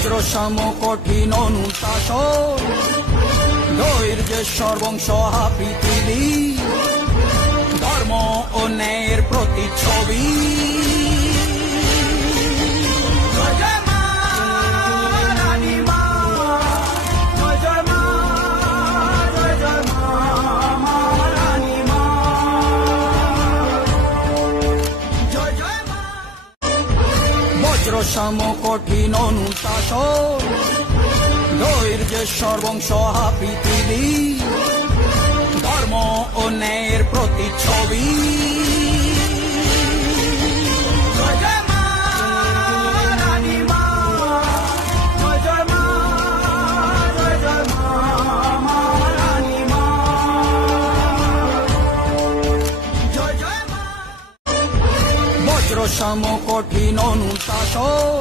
বজ্রসম কঠিন অনুশাসন, ধৈর্যেশ্বর বংশহা পৃথিবী, ধর্ম ও ন্যায়ের প্রতিচ্ছবি। জয় জয় মা রানী মা, জয় জয় মা, জয় জয় মা, মা রানী মা, জয় জয় মা। বজ্রসম কঠিন অনুশাসন, ধৈর্যেশ্বর বংশহা পৃথিবী, ধর্ম ও ন্যায়ের প্রতিচ্ছবি। জয় জয় মা রানী মা, জয় জয় মা, জয় জয় মা, মা রানী মা, জয় জয় মা। বজ্রসম কঠিন অনুশাসন,